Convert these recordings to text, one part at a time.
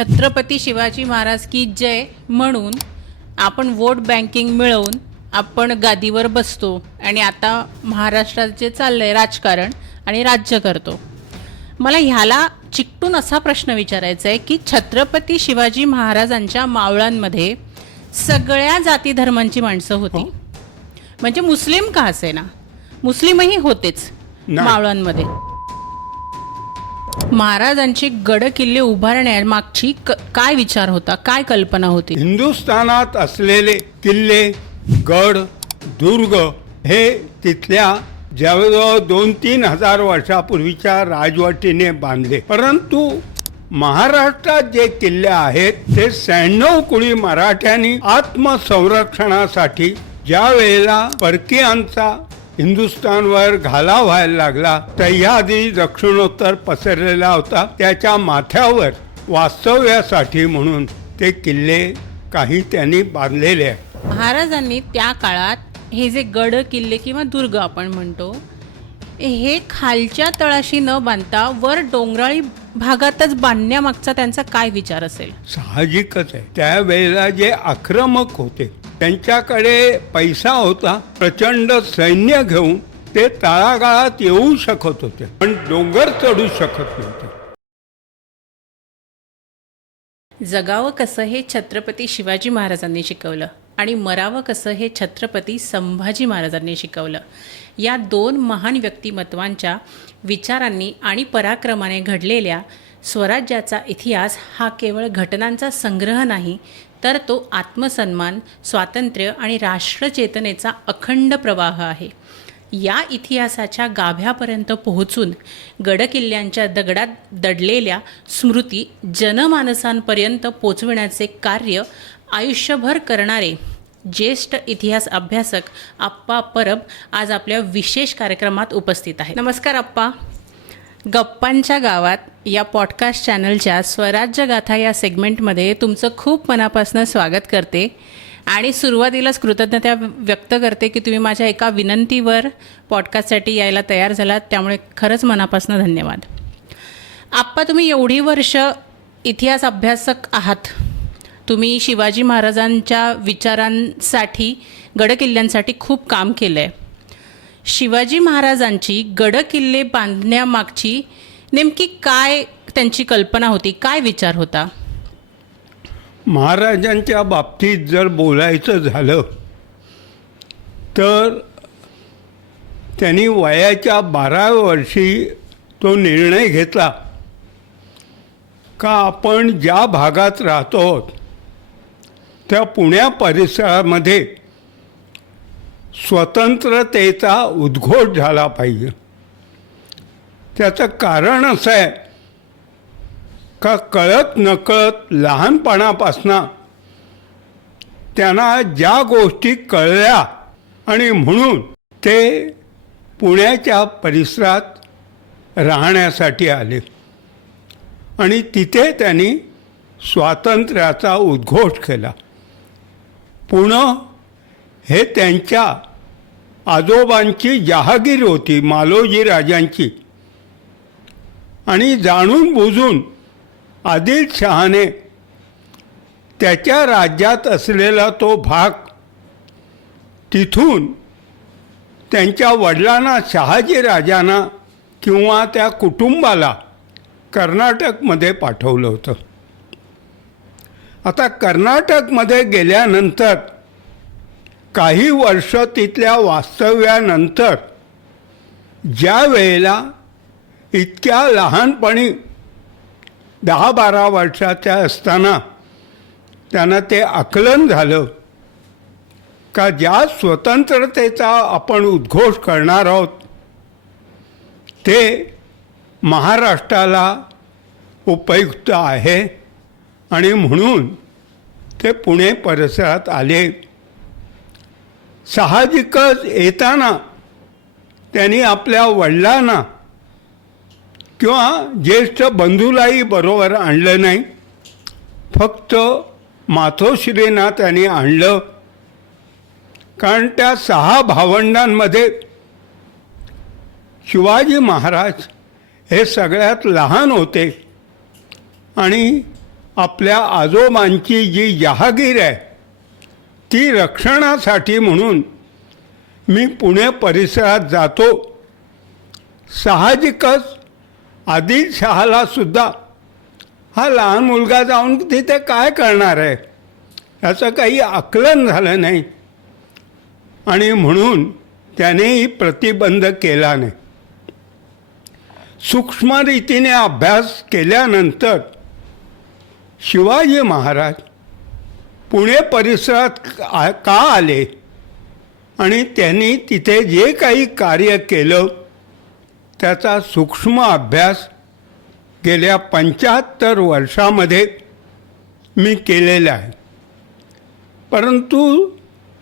छत्रपती शिवाजी महाराज की जय म्हणून आपण वोट बँकिंग मिळवून आपण गादीवर बसतो आणि आता महाराष्ट्रात जे चाललंय राजकारण आणि राज्य करतो. मला ह्याला चिकटून असा प्रश्न विचारायचा आहे की छत्रपती शिवाजी महाराजांच्या मावळांमध्ये सगळ्या जाती धर्मांची माणसं होती. म्हणजे मुस्लिम का असेना, मुस्लिमही होतेच मावळांमध्ये. महाराजांची गड किल्ले उभारण्यामागची काय विचार होता, काय कल्पना होती? हिंदुस्थानात असलेले किल्ले, गड, दुर्ग हे तिथल्या जवळजवळ 2-3 हजार वर्षापूर्वीच्या राजवटीने बांधले. परंतु महाराष्ट्रात जे किल्ले आहेत ते 96 कुळी मराठ्यांनी आत्मसंरक्षणासाठी ज्या वेळेला परकीयांचा हिंदुस्थानवर घाला व्हायला लागला त्याआधी दक्षिणोत्तर पसरलेला होता. त्याच्या माथ्यावर वास्तव्यासाठी म्हणून ते किल्ले काही त्यांनी बांधलेले आहेत. महाराजांनी त्या काळात हे जे गड किल्ले किंवा दुर्ग आपण म्हणतो हे खालच्या तळाशी न बांधता वर डोंगराळी भागातच बांधण्यामागचा त्यांचा काय विचार असेल? साहजिकच आहे, त्यावेळेला जे आक्रमक होते त्यांच्याकडे पैसा होता, प्रचंड सैन्य घेऊन ते तळागाळात येऊ शकत होते पण डोंगर चढू शकत नव्हते. जगावं कसं हे छत्रपती शिवाजी महाराजांनी शिकवलं आणि मरावं कसं हे छत्रपती संभाजी महाराजांनी शिकवलं. या दोन महान व्यक्तिमत्वांच्या विचारांनी आणि पराक्रमाने घडलेल्या स्वराज्याचा इतिहास हा केवळ घटनांचा संग्रह नाही, तर तो आत्मसन्मान, स्वातंत्र्य आणि राष्ट्रचेतनेचा अखंड प्रवाह आहे. या इतिहासाच्या गाभ्यापर्यंत पोहोचून गडकिल्ल्यांच्या दगडात दडलेल्या स्मृती जनमानसांपर्यंत पोचविण्याचे कार्य आयुष्यभर करणारे ज्येष्ठ इतिहास अभ्यासक आप्पा परब आज आपल्या विशेष कार्यक्रमात उपस्थित आहेत. नमस्कार आप्पा. गप्पांच्या गावात या पॉडकास्ट चॅनलच्या स्वराज्य गाथा या सेगमेंटमध्ये तुमचं खूप मनापासून स्वागत करते आणि सुरुवातीलाच कृतज्ञता व्यक्त करते की तुम्ही माझ्या एका विनंतीवर पॉडकास्टसाठी यायला तयार झालात, त्यामुळे खरंच मनापासून धन्यवाद. आप्पा, तुम्ही एवढी वर्ष इतिहास अभ्यासक आहात, तुम्ही शिवाजी महाराजांच्या विचारांसाठी, गडकिल्ल्यांसाठी खूप काम केलं आहे. शिवाजी महाराजांची गडकिल्ले बांधण्यामागची नेमकी काय त्यांची कल्पना होती, काय विचार होता? महाराजांच्या बाबतीत जर बोलायचं झालं तर त्यांनी वयाच्या 12व्या वर्षी तो निर्णय घेतला का आपण ज्या भागात राहतो त्या पुण्या परिसरामध्ये स्वतंत्रतेचा उद्घोष झाला पाहिजे. त्याचं कारण असं आहे का कळत नकळत लहानपणापासून त्यांना ज्या गोष्टी कळल्या आणि म्हणून ते पुण्याच्या परिसरात राहण्यासाठी आले आणि तिथे त्यांनी स्वातंत्र्याचा उद्घोष केला. पुणे हे त्यांच्या आजोबांची जहागीर होती, मालोजी राजांची, आणि जाणून बुजून आदिलशहाने त्याच्या राज्यात असलेला तो भाग तिथून त्यांच्या वडिलांना, शहाजी राजांना किंवा त्या कुटुंबाला कर्नाटकमध्ये पाठवलं होतं. आता कर्नाटकमध्ये गेल्यानंतर काही वर्ष तिथल्या वास्तव्यानंतर ज्या वेळेला इतक्या लहानपणी 10-12 वर्षाच्या असताना त्यांना ते आकलन झालं का ज्या स्वतंत्रतेचा आपण उद्घोष करणार आहोत ते महाराष्ट्राला उपयुक्त आहे आणि म्हणून ते पुणे परिसरात आले. साहजिकच येताना त्यांनी आपल्या वडिलांना किंवा ज्येष्ठ बंधूलाही बरोबर आणलं नाही, फक्त मातोश्रींना त्यांनी आणलं. कारण त्या 6 भावंडांमध्ये शिवाजी महाराज हे सगळ्यात लहान होते आणि आपल्या आजोबांची जी जहागीर आहे ती रक्षणासाठी म्हणून मी पुणे परिसरात जातो. साहजिकच आदिलशहाला सुद्धा हा लहान मुलगा जाऊन तिथे काय करणार आहे याचं काही आकलन झालं नाही आणि म्हणून त्यानेही प्रतिबंध केला नाही. सूक्ष्म रीतीने अभ्यास केल्यानंतर शिवाजी महाराज पुणे परिसरात का आले आणि त्यांनी तिथे जे काही कार्य केलं त्याचा सूक्ष्म अभ्यास गेल्या 75 वर्षामध्ये मी केलेला आहे. परंतु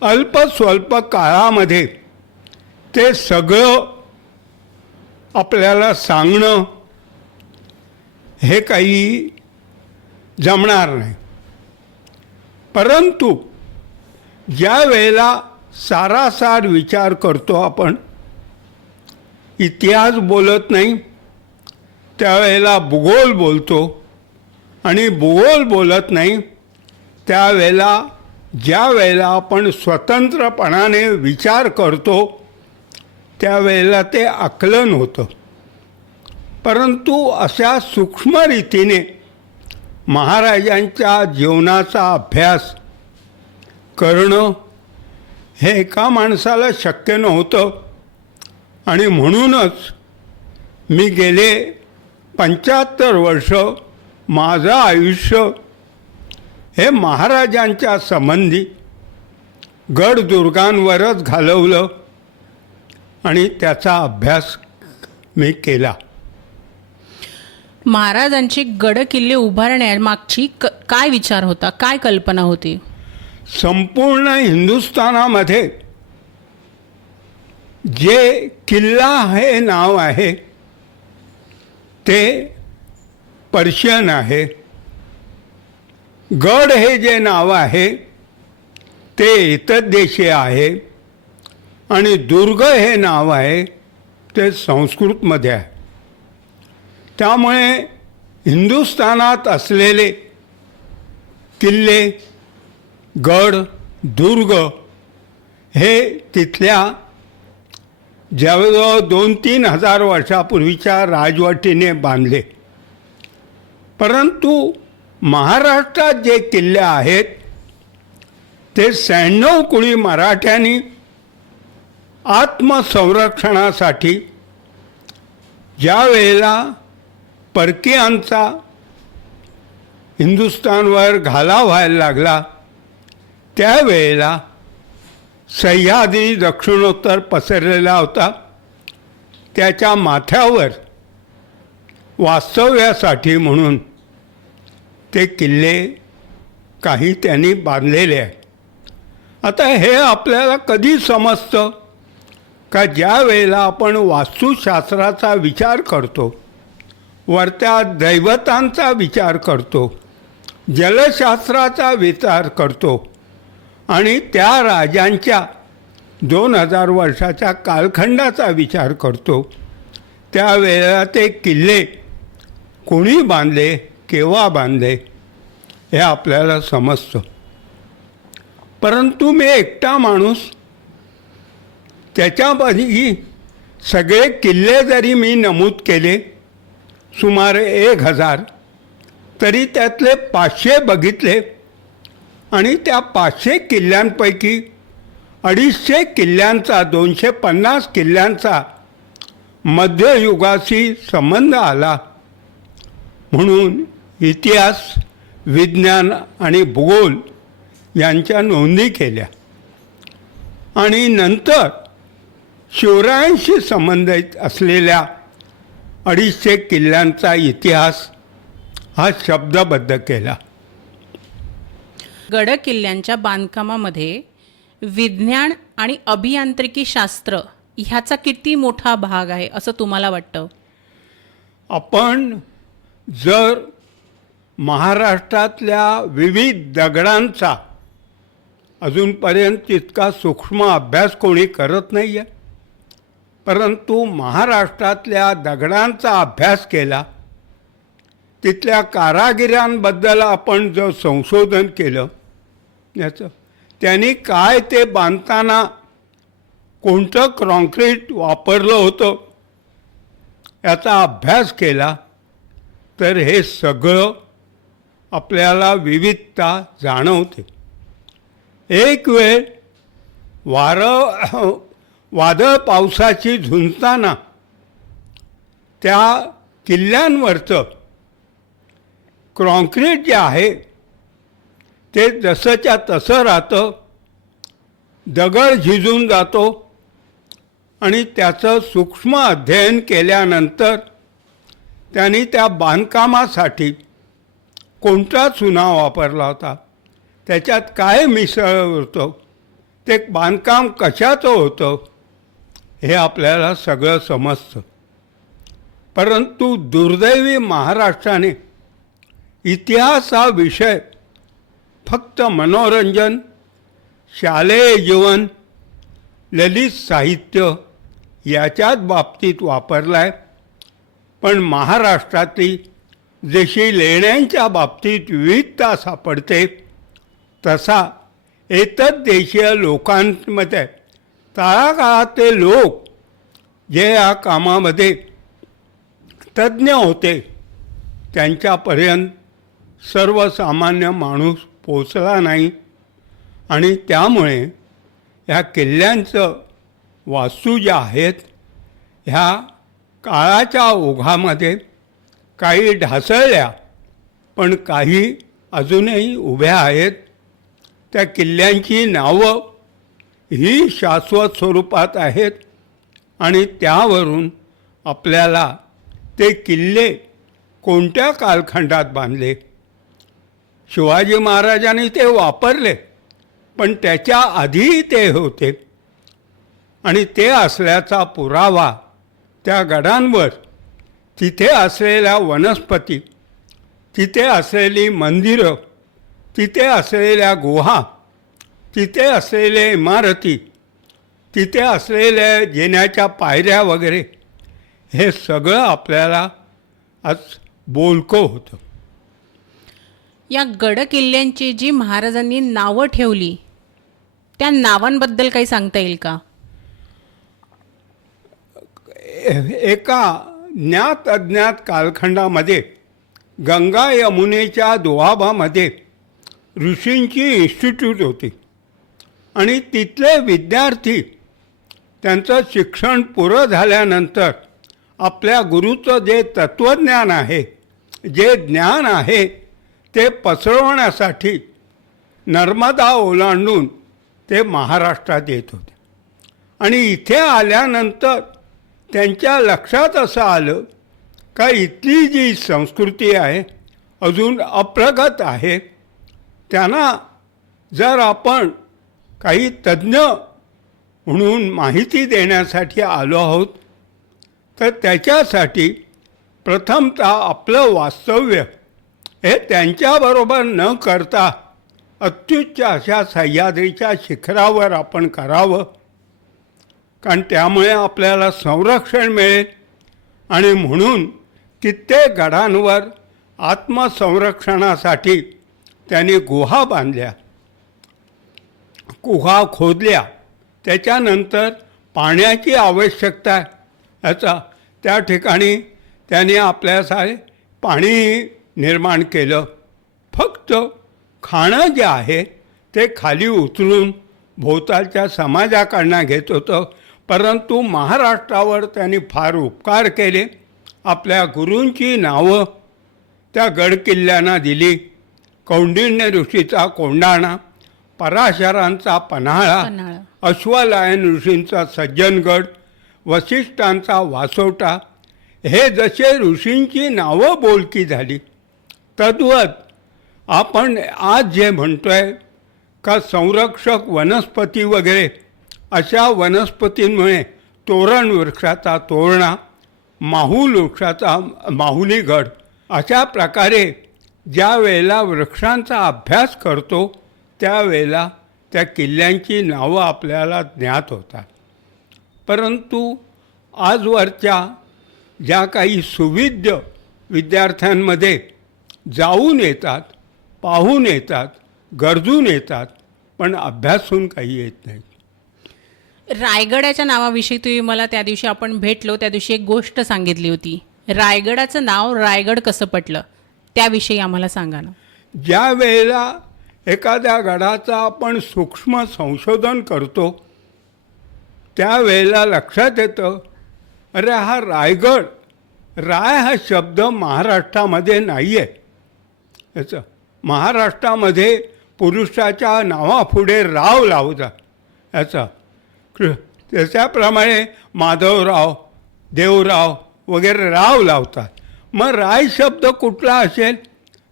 अल्पस्वल्प काळामध्ये ते सगळं आपल्याला सांगणं हे काही जमणार नाही. परंतु ज्या वेळेला सारासार विचार करतो आपण, इतिहास बोलत नाही, त्यावेळेला भूगोल बोलतो आणि भूगोल बोलत नाही त्यावेळेला ज्या वेळेला आपण स्वतंत्रपणाने विचार करतो त्यावेळेला ते आकलन होतं. परंतु अशा सूक्ष्म रीतीने महाराजांच्या जीवनाचा अभ्यास करणं हे एका माणसाला शक्य नव्हतं आणि म्हणूनच मी गेले 75 वर्ष माझं आयुष्य हे महाराजांच्या संबंधी गडदुर्गांवरच घालवलं आणि त्याचा अभ्यास मी केला. महाराजांची गड किल्ले उभारण्यामागची काय विचार होता, काय कल्पना होती? संपूर्ण हिंदुस्थानामध्ये जे किल्ला हे नाव आहे ते पर्शियन आहे, गड हे जे नाव आहे ते एतद्देशीय आहे आणि दुर्ग हे नाव आहे ते संस्कृतमध्ये आहे. त्यामुळे हिंदुस्थानात असलेले किल्ले, गड, दुर्ग हे तिथल्या जवळजवळ 2-3 हजार वर्षापूर्वीच्या राजवटीने बांधले. परंतु महाराष्ट्रात जे किल्ले आहेत ते 96 कुळी मराठ्यांनी आत्मसंरक्षणासाठी ज्या वेळेला परकीयांचा हिंदुस्थानवर घाला व्हायला लागला त्यावेळेला सह्याद्री दक्षिणोत्तर पसरलेला होता, त्याच्या माथ्यावर वास्तव्यासाठी म्हणून ते किल्ले काही त्यांनी बांधलेले आहे. आता हे आपल्याला कधी समजतं का ज्या वेळेला आपण वास्तुशास्त्राचा विचार करतो, वरत्या दैवतांचा विचार करतो, जलशास्त्राचा विचार करतो आणि त्या राजांच्या 2000 वर्षाच्या कालखंडाचा विचार करतो, त्यावेळेला ते किल्ले कोणी बांधले, केव्हा बांधले हे आपल्याला समजतं. परंतु मी एकटा माणूस, त्याच्यामध्ये सगळे किल्ले जरी मी नमूद केले सुमारे 1000 तरी त्यातले 500 बघितले आणि त्या 500 किल्ल्यांपैकी 250 किल्ल्यांचा 250 किल्ल्यांचा मध्ययुगाशी संबंध आला. म्हणून इतिहास, विज्ञान आणि भूगोल यांच्या नोंदी केल्या आणि नंतर शिवरायांशी संबंधित असलेल्या 250 किल्ल्यांचा इतिहास हा शब्दबद्ध केला. गड किल्ल्यांच्या बांधकामामध्ये विज्ञान आणि अभियांत्रिकी शास्त्र ह्याचा किती मोठा भाग आहे असं तुम्हाला वाटतं? आपण जर महाराष्ट्रातल्या विविध दगडांचा अजूनपर्यंत तितका सूक्ष्म अभ्यास कोणी करत नाही आहे, परंतु महाराष्ट्रातल्या दगडांचा अभ्यास केला तिथल्या कारागिरांबद्दल आपण जर संशोधन केलं याचं, त्यांनी काय ते बांधताना कोणतं कॉन्क्रीट वापरलं होतं याचा अभ्यास केला तर हे सगळं आपल्याला विविधता जाणवते. एक वेळ वादळ पावसाची झुंजताना त्या किल्ल्यांवरचं कॉन्क्रीट जे आहे ते जसंच्या तसं राहतं, दगड झिजून जातो आणि त्याचं सूक्ष्म अध्ययन केल्यानंतर त्यांनी त्या बांधकामासाठी कोणता चुना वापरला होता, त्याच्यात काय मिसळ होतं, ते बांधकाम कशाचं होतं हे आपल्याला सगळं समजतं. परंतु दुर्दैवी महाराष्ट्राने इतिहास हा विषय फक्त मनोरंजन, शालेय जीवन, ललित साहित्य याच्याच बाबतीत वापरला आहे. पण महाराष्ट्रातली जशी लेण्यांच्या बाबतीत विविधता सापडते तसा एतद्देशीय लोकांमध्ये तळागाळातले लोक जे या कामामध्ये तज्ज्ञ होते त्यांच्यापर्यंत सर्वसामान्य माणूस पोचला नाही. आणि त्यामुळे ह्या किल्ल्यांचं वास्तू ज्या आहेत ह्या काळाच्या ओघामध्ये काही ढासळल्या पण काही अजूनही उभ्या आहेत. त्या किल्ल्यांची नावं ही शाश्वत स्वरूपात आहेत आणि त्यावरून आपल्याला ते किल्ले कोणत्या कालखंडात बांधले, शिवाजी महाराजांनी ते वापरले पण त्याच्या आधीही ते होते आणि ते असल्याचा पुरावा त्या गडांवर तिथे असलेल्या वनस्पती, तिथे असलेली मंदिरं, तिथे असलेल्या गुहा, तिथे असलेल्या इमारती, तिथे असलेल्या जेण्याच्या पायऱ्या वगैरे हे सगळं आपल्याला आज बोलकं होतं. या गड किल्ल्यांची जी महाराजांनी नावं ठेवली त्या नावांबद्दल काही सांगता येईल का? एका ज्ञात अज्ञात कालखंडामध्ये गंगा यमुनेच्या दोआबामध्ये ऋषींची इन्स्टिट्यूट होती आणि तिथले विद्यार्थी त्यांचं शिक्षण पुरं झाल्यानंतर आपल्या गुरुचं जे तत्त्वज्ञान आहे, जे ज्ञान आहे ते पसरवण्यासाठी नर्मदा ओलांडून ते महाराष्ट्रात येत होते. आणि इथे आल्यानंतर त्यांच्या लक्षात असं आलं का इथली जी संस्कृती आहे अजून अप्रगत आहे. त्यांना जर आपण काही तज्ज्ञ म्हणून माहिती देण्यासाठी आलो आहोत तर त्याच्यासाठी प्रथमतः आपलं वास्तव्य हे त्यांच्याबरोबर न करता अत्युच्च अशा सह्याद्रीच्या शिखरावर आपण करावं, कारण त्यामुळे आपल्याला संरक्षण मिळेल. आणि म्हणून कित्येक गडांवर आत्मसंरक्षणासाठी त्यांनी गुहा बांधल्या, गुहा खोदल्या. त्याच्यानंतर पाण्याची आवश्यकता आहे याचा त्या ठिकाणी त्यांनी आपल्यासाठी पाणी निर्माण केलं. फक्त खाणं जे आहे ते खाली उतरून भोवतालच्या समाजाकडनं घेत होतं. परंतु महाराष्ट्रावर त्यांनी फार उपकार केले. आपल्या गुरूंची नावं त्या गडकिल्ल्यांना दिली. कौंडिण्य ऋषीचा कोंढाणा, पराशरांचा पन्हाळा, अश्वलायन ऋषींचा सज्जनगड, वसिष्ठांचा वासोटा, हे जसे ऋषींची नावं बोलकी झाली तद्वत आपण आज जे म्हणतो आहे का संरक्षक वनस्पती वगैरे अशा वनस्पतींमुळे तोरण वृक्षाचा तोरणा, माहुल वृक्षाचा माहुलीगड, अशा प्रकारे ज्या वेळेला वृक्षांचा अभ्यास करतो त्यावेळेला त्या किल्ल्यांची नावं आपल्याला ज्ञात होतात. परंतु आजवरच्या ज्या काही सुविद्य विद्यार्थ्यांमध्ये जाऊन येतात, पाहून येतात, गरजून येतात, पण अभ्यासून काही येत नाही. रायगडाच्या नावाविषयी तुम्ही मला त्या दिवशी आपण भेटलो त्या दिवशी एक गोष्ट सांगितली होती. रायगडाचं नाव रायगड कसं पटलं त्याविषयी आम्हाला सांगा ना. ज्या वेळेला एखाद्या गडाचं आपण सूक्ष्म संशोधन करतो त्यावेळेला लक्षात येतं, अरे हा रायगड, राय हा शब्द महाराष्ट्रामध्ये नाही आहे. याचं महाराष्ट्रामध्ये पुरुषाच्या नावापुढे राव लावतात. याचा त्याच्याप्रमाणे माधवराव, देवराव वगैरे राव लावतात. मग राय शब्द कुठला असेल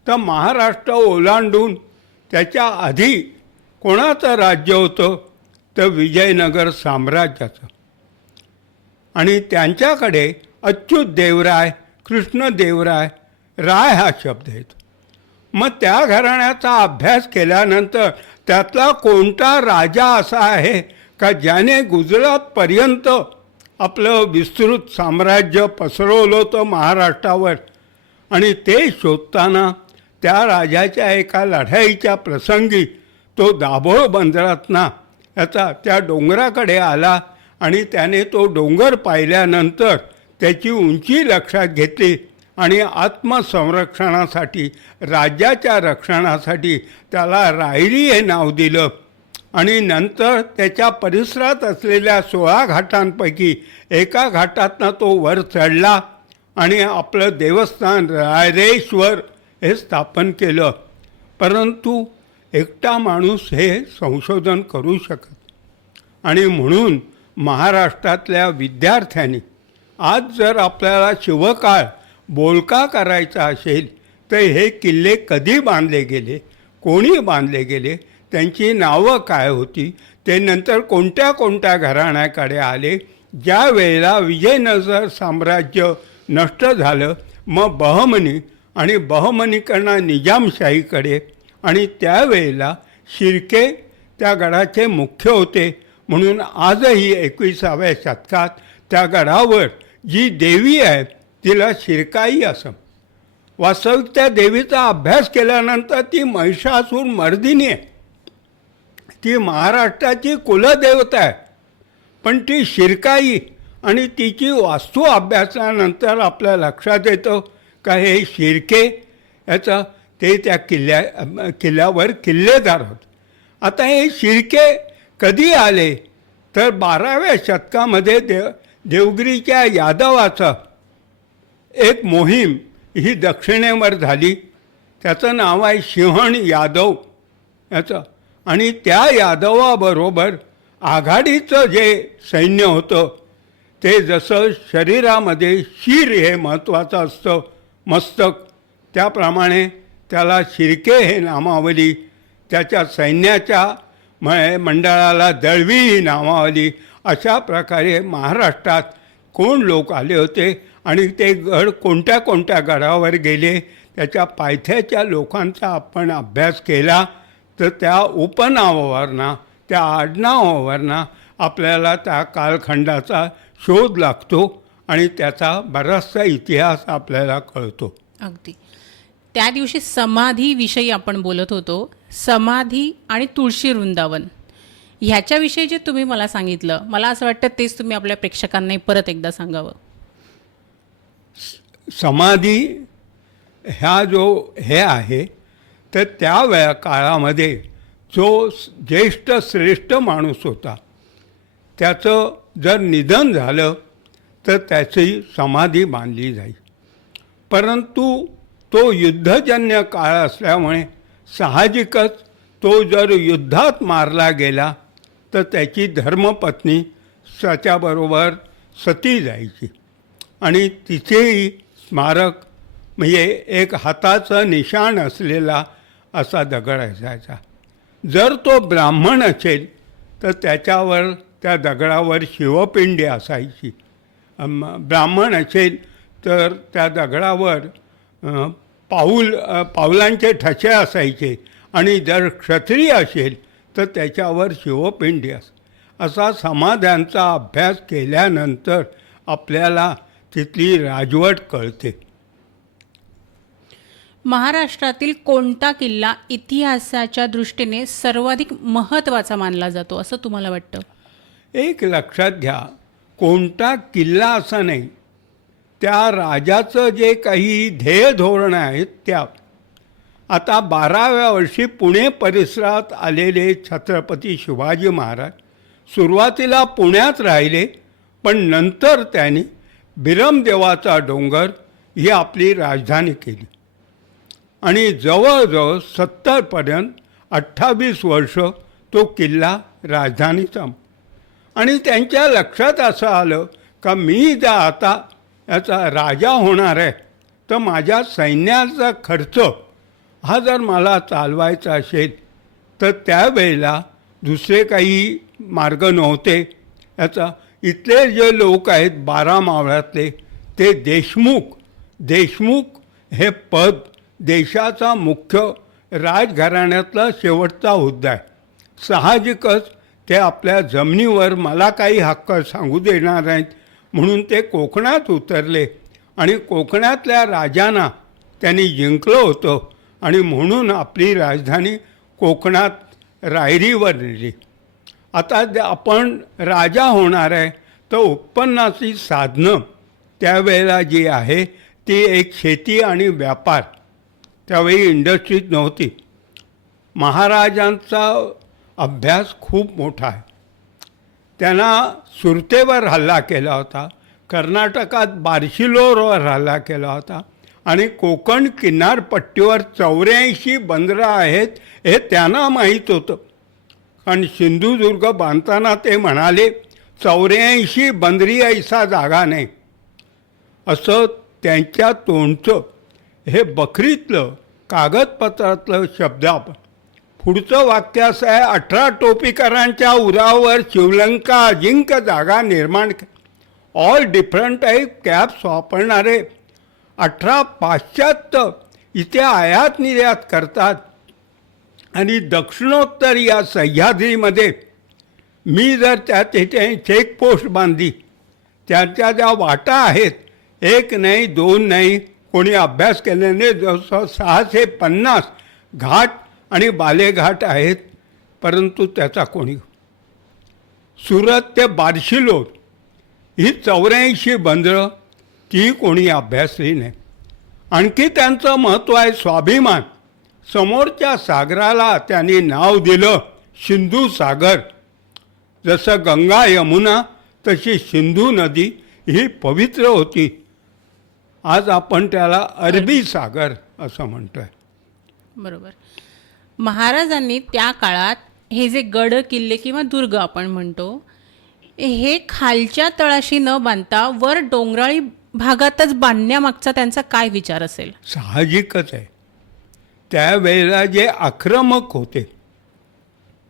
तर महाराष्ट्र ओलांडून त्याच्या आधी कोणाचं राज्य होतं तर विजयनगर साम्राज्याचं. आणि त्यांच्याकडे अच्युत देवराय, कृष्णदेवराय, राय हा शब्द येतो. मग त्या घराण्याचा अभ्यास केल्यानंतर त्यातला कोणता राजा असा आहे का ज्याने गुजरातपर्यंत आपलं विस्तृत साम्राज्य पसरवलं होतं महाराष्ट्रावर. आणि ते शोधताना त्या राजाच्या एका लढाईच्या प्रसंगी तो दाभोळ बंदरातना याचा त्या डोंगराकडे आला आणि त्याने तो डोंगर पाहिल्यानंतर त्याची उंची लक्षात घेतली आणि आत्मसंरक्षणासाठी, राज्याच्या रक्षणासाठी त्याला रायरी हे नाव दिलं. आणि नंतर त्याच्या परिसरात असलेल्या 16 घाटांपैकी एका घाटातनं तो वर चढला आणि आपलं देवस्थान रायरेश्वर हे स्थापन केलं. परंतु एकटा माणूस हे संशोधन करू शकत. आणि म्हणून महाराष्ट्रातल्या विद्यार्थ्यांनी आज जर आपल्याला शिवकाळ बोलका करायचा असेल तर हे किल्ले कधी बांधले गेले, कोणी बांधले गेले, त्यांची नावं काय होती, ते नंतर कोणत्या कोणत्या घराण्याकडे आले, ज्या वेळेला विजयनगर साम्राज्य नष्ट झालं मग बहमनी आणि बहमनीकडनं निजामशाहीकडे, आणि त्यावेळेला शिर्के त्या गडाचे मुख्य होते. म्हणून आजही 21व्या शतकात त्या गडावर जी देवी आहे तिला शिरकाई असं. वास्तविक त्या देवीचा अभ्यास केल्यानंतर ती महिषासूर मर्दिनी आहे, ती महाराष्ट्राची कुलदेवता आहे. पण ती शिरकाई आणि तिची वास्तू अभ्यासानंतर आपल्या लक्षात येतं का हे शिर्के याचं ते त्या किल्ल्यावर किल्लेदार होते. आता हे शिर्के कधी आले तर 12व्या शतकामध्ये देवगिरीच्या यादवाचं एक मोहीम ही दक्षिणेवर झाली. त्याचं नाव आहे सिंहण यादव याचं. आणि त्या यादवाबरोबर आघाडीचं जे सैन्य होतं ते जसं शरीरामध्ये शिर हे महत्त्वाचं असतं, मस्तक, त्याप्रमाणे त्याला शिर्के हे नामावली, त्याच्या सैन्याच्या मंडळाला दळवी ही नामावली. अशा प्रकारे महाराष्ट्रात कोण लोक आले होते आणि ते गड कोणत्या कोणत्या गडावर गेले त्याच्या पायथ्याच्या लोकांचा आपण अभ्यास केला तर त्या उपनावावरनं, त्या आडनावावरनं आपल्याला त्या कालखंडाचा शोध लागतो आणि त्याचा बराचसा इतिहास आपल्याला कळतो. अगदी. त्या दिवशी समाधीविषयी आपण बोलत होतो. समाधी आणि तुळशी वृंदावन ह्याच्याविषयी जे तुम्ही मला सांगितलं, मला असं वाटतं तेच तुम्ही आपल्या प्रेक्षकांनाही परत एकदा सांगावं. समाधी ह्या जो हे आहे तर त्या काळामध्ये जो ज्येष्ठ श्रेष्ठ माणूस होता त्याचं जर निधन झालं तर त्याची समाधी बांधली जाईल. परंतु तो युद्धजन्य काळ असल्यामुळे साहजिकच तो जर युद्धात मारला गेला तर त्याची धर्मपत्नी त्याच्याबरोबर सती जायची आणि तिचेही स्मारक म्हणजे एक हाताचं निशाण असलेला असा दगड असायचा. जर तो ब्राह्मण असेल तर त्याच्यावर त्या दगडावर शिवपिंडी असायची. ब्राह्मण असेल तर त्या दगडावर पावलांचे ठसे असायचे आणि जर क्षत्रिय असेल तर त्याच्यावर शिवपिंडी असा समाध्यांचा अभ्यास केल्यानंतर आपल्याला तिथली राजवट कळते. महाराष्ट्रातील कोणता किल्ला इतिहासाच्या दृष्टीने सर्वाधिक महत्त्वाचा मानला जातो असं तुम्हाला वाटतं? एक लक्षात घ्या, कोणता किल्ला असा नाही, त्या राजाचं जे काही ध्येय धोरणं आहेत त्या. आता 12व्या वर्षी पुणे परिसरात आलेले छत्रपती शिवाजी महाराज सुरुवातीला पुण्यात राहिले, पण नंतर त्यांनी बिरमदेवाचा डोंगर ही आपली राजधानी केली आणि जवळजवळ 70पर्यंत 28 वर्ष तो किल्ला राजधानीचा. आणि त्यांच्या लक्षात असं आलं का मी जर आता याचा राजा होणार आहे तर माझ्या सैन्याचा खर्च हा जर मला चालवायचा असेल तर त्यावेळेला दुसरे काही मार्ग नव्हते. याचा इथले जे लोक आहेत 12 मावळ्यातले ते देशमुख हे पद देशाचा मुख्य राजघराण्यातला शेवटचा हुद्दा आहे. साहजिकच ते आपल्या जमिनीवर मला काही हक्क सांगू देणार नाहीत म्हणून ते कोकणात उतरले आणि कोकणातल्या राजांना त्यांनी जिंकलं होतं आणि म्हणून आपली राजधानी कोकणात रायरीवर नेली. आता आपण राजा होणार आहे तर उत्पन्नाची साधनं त्यावेळेला जी आहे ती एक शेती आणि व्यापार. त्यावेळी इंडस्ट्रीज नव्हती. महाराजांचा अभ्यास खूप मोठा आहे. त्यांना सुरतेवर हल्ला केला होता, कर्नाटकात बार्शिलोरवर हल्ला केला होता आणि कोकण किनारपट्टीवर 84 बंदरं आहेत हे त्यांना माहीत होतं. कारण सिंधुदुर्ग बांधताना ते म्हणाले 84 बंदरी ऐसा जागा नाही. असं त्यांच्या तोंडचं हे बखरीतलं कागदपत्रातलं शब्द. आपण पुढचं वाक्य असं आहे, 18 टोपीकरांच्या उरावर शिवलंका अजिंक्य जागा निर्माण. ऑल डिफरंट टाईप कॅप्स वापरणारे 18 पाश्चात्य इथे आयात निर्यात करतात आणि दक्षिणोत्तर या सह्याद्रीमध्ये मी जर त्या तिथे चेकपोस्ट बांधली, त्याच्या ज्या वाटा आहेत, एक नाही 2 नाही, कोणी अभ्यास केल्याने जवळजवळ 650 घाट आणि बालेघाट आहेत, परंतु त्याचा कोणी. सुरत ते बार्शिलोर ही 84 बंदरं ती कोणी अभ्यासली नाही. आणखी त्यांचं महत्त्व आहे स्वाभिमान. समोरच्या सागराला त्यांनी नाव दिलं सिंधू सागर. जसं गंगा यमुना तशी सिंधू नदी ही पवित्र होती. आज आपण त्याला अरबी सागर असं म्हणतो आहे. बरोबर. महाराजांनी त्या काळात हे जे गड किल्ले किंवा दुर्ग आपण म्हणतो हे खालच्या तळाशी न बांधता वर डोंगराळी भागातच बांधण्यामागचा त्यांचा काय विचार असेल? साहजिकच आहे. त्यावेळेला जे आक्रमक होते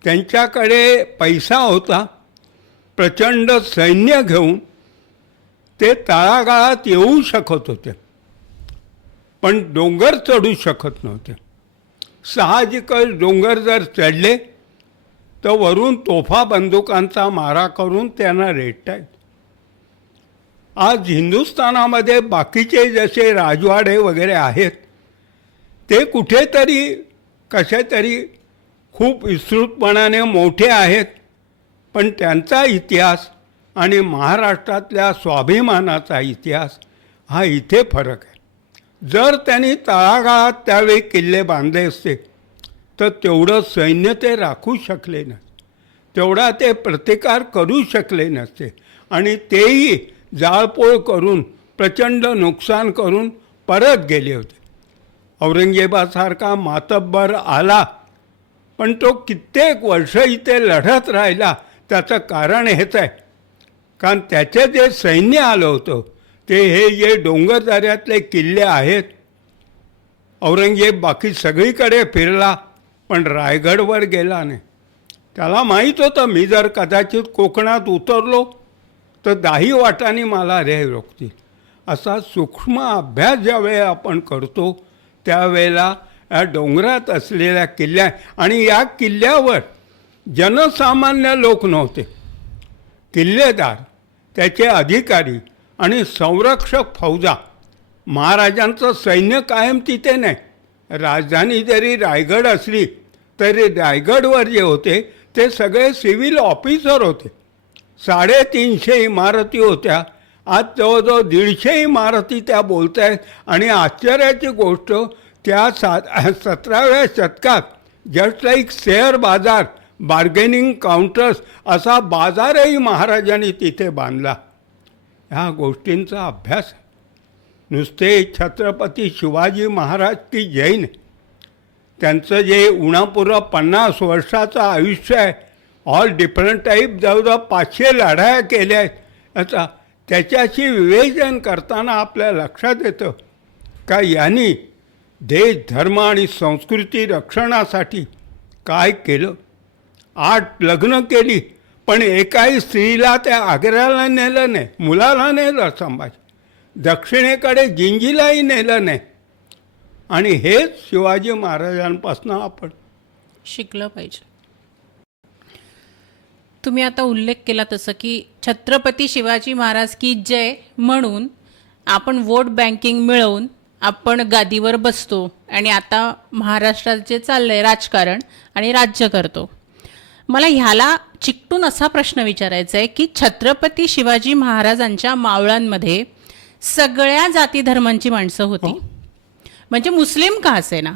त्यांच्याकडे पैसा होता, प्रचंड सैन्य घेऊन ते तळागाळात येऊ शकत होते, पण डोंगर चढू शकत नव्हते. साहजिकच डोंगर जर चढले तर वरून तोफा बंदुकांचा मारा करून त्यांना रेटतायत. आज हिंदुस्थानामध्ये बाकीचे जसे राजवाडे वगैरे आहेत ते कुठेतरी कशातरी खूप विस्तृतपणाने मोठे आहेत, पण त्यांचा इतिहास आणि महाराष्ट्रातल्या स्वाभिमानाचा इतिहास हा इथे फरक आहे. जर त्यांनी तळागाळात त्यावेळी किल्ले बांधले असते तर तेवढं सैन्य ते राखू शकले नसते, तेवढा ते प्रतिकार करू शकले नसते आणि तेही जाळपोळ करून प्रचंड नुकसान करून परत गेले होते. औरंगजेबासारखा मातब्बर आला, पण तो कित्येक वर्ष इथे लढत राहिला. त्याचं कारण हेच आहे, कारण त्याचे जे सैन्य आलं होतं ते हे जे डोंगरदऱ्यातले किल्ले आहेत. औरंगजेब बाकी सगळीकडे फिरला पण रायगडवर गेला नाही. त्याला माहीत होतं मी जर कदाचित कोकणात उतरलो तर 10 वाटांनी मला रे रोखतील. असा सूक्ष्म अभ्यास ज्यावेळी आपण करतो त्यावेळेला या डोंगरात असलेल्या किल्ल्या आणि या किल्ल्यावर जनसामान्य लोक नव्हते. किल्लेदार, त्याचे अधिकारी आणि संरक्षक फौजा. महाराजांचं सैन्य कायम तिथे नाही, राजधानी जरी रायगड असली तरी रायगडवर जे होते ते सगळे सिव्हिल ऑफिसर होते. 350 इमारती होत्या. आज जवळजवळ 150 इमारती त्या बोलत आहेत. आणि आश्चर्याची गोष्ट त्या 17व्या शतकात जस्ट लाईक शेअर बाजार, बार्गेनिंग काउंटर्स असा बाजारही महाराजांनी तिथे बांधला. ह्या गोष्टींचा अभ्यास नुसते छत्रपती शिवाजी महाराज की जैन त्यांचं जे उणापुरा 50 वर्षाचं आयुष्य आहे, ऑल डिफरंट टाईप जवळजवळ 500 लढाया केल्या आहेत. आता त्याच्याशी विवेचन करताना आपल्या लक्षात येतं का यांनी देश धर्म आणि संस्कृती रक्षणासाठी काय केलं. 8 लग्न केली पण एकाही स्त्रीला त्या आग्र्याला नेलं नाही, मुलाला नेलं संभाजी, दक्षिणेकडे जिंजीलाही नेलं नाही. आणि हेच शिवाजी महाराजांपासून आपण शिकलं पाहिजे. तुम्ही आता उल्लेख केला तसं की छत्रपती शिवाजी महाराज की जय म्हणून आपण वोट बँकिंग मिळवून आपण गादीवर बसतो आणि आता महाराष्ट्रात जे चाललंय राजकारण आणि राज्य करतो. मला ह्याला चिकटून असा प्रश्न विचारायचा आहे की छत्रपती शिवाजी महाराजांच्या मावळांमध्ये सगळ्या जाती धर्मांची माणसं होती. म्हणजे मुस्लिम का असेना,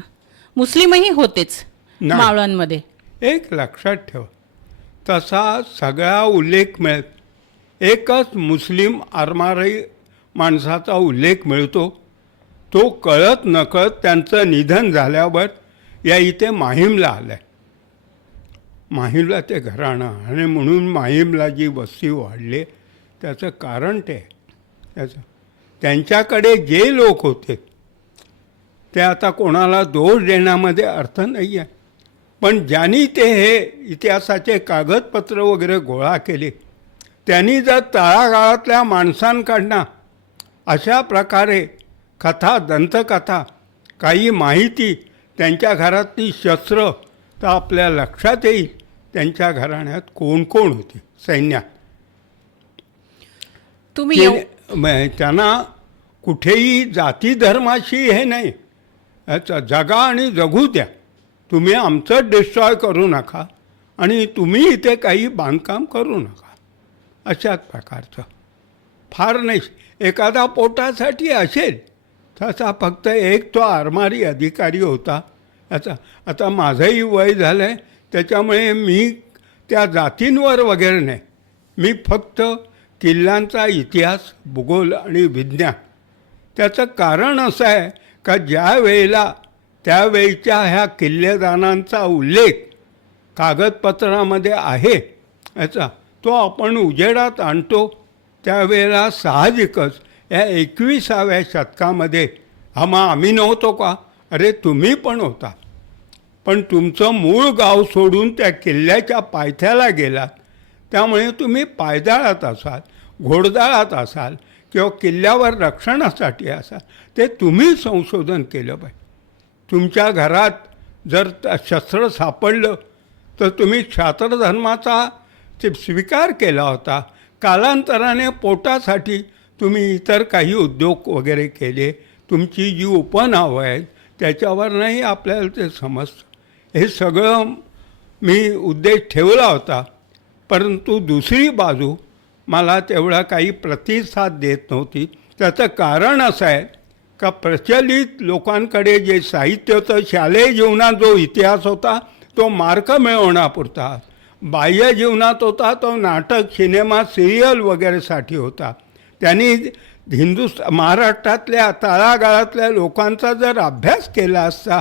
मुस्लिमही होतेच नाही. मावळांमध्ये. एक लक्षात ठेवा, तसा सगळा उल्लेख मिळत. एकच मुस्लिम आरमारी माणसाचा उल्लेख मिळतो. तो कळत नकळत त्यांचं निधन झाल्यावर या इथे माहीमला आलं आहे. माहीमला ते घराणं आणि म्हणून माहीमला जी वस्ती वाढली त्याचं कारण ते त्याचं त्यांच्याकडे जे लोक होते ते आता कोणाला दोष देण्यामध्ये अर्थ नाही आहे. पण ज्यांनी ते हे इतिहासाचे कागदपत्र वगैरे गोळा केले त्यांनी जर तळागाळातल्या माणसांकडनं अशा प्रकारे कथा, दंतकथा, काही माहिती, त्यांच्या घरातली शस्त्र, तर आपल्या लक्षात येईल त्यांच्या घराण्यात कोण कोण होते सैन्यात. तुम्ही त्यांना कुठेही जाती धर्माशी हे नाही, जगा आणि जगू द्या, तुम्ही आमचं डिस्ट्रॉय करू नका आणि तुम्ही इथे काही बांधकाम करू नका, अशाच प्रकारचं. फार नाही, एखादा पोटासाठी असेल तसा फक्त एक तो आरमारी अधिकारी होता. आता माझंही वय झालं आहे त्याच्यामुळे मी त्या जातींवर वगैरे नाही, मी फक्त किल्ल्यांचा इतिहास, भूगोल आणि विज्ञान. त्याचं कारण असं आहे का ज्या वेळेला त्यावेळीच्या ह्या किल्लेदारांचा उल्लेख कागदपत्रामध्ये आहे याचा तो आपण उजेडात आणतो त्यावेळेला साहजिकच या 21व्या शतकामध्ये आम्ही नव्हतो का? अरे तुम्ही पण होता, पण तुमचं मूळ गाव सोडून त्या किल्ल्याच्या पायथ्याला गेलात, त्यामुळे तुम्ही पायदळात असाल, घोडदळात असाल किंवा किल्ल्यावर रक्षणासाठी असाल, ते तुम्ही संशोधन केलं पाहिजे. तुमच्या घरात जर शस्त्र सापडलं तर तुम्ही क्षात्र धर्माचा ते स्वीकार केला होता. कालांतराने पोटासाठी तुम्ही इतर काही उद्योग वगैरे केले, तुमची जी उपनावं आहेत त्याच्यावर नाही आपल्याला ते समजतं. हे सगळं मी उद्देश ठेवला होता, परंतु दुसरी बाजू मला तेवढा काही प्रतिसाद देत नव्हती. त्याचं कारण असं आहे का प्रचलित लोकांकडे जे साहित्य होतं, शालेय जीवनात जो इतिहास होता तो मार्क मिळवण्यापुरता, बाह्य जीवनात होता तो नाटक, सिनेमा, सिरियल वगैरेसाठी होता. त्यांनी महाराष्ट्रातल्या तळागाळातल्या लोकांचा जर अभ्यास केला असता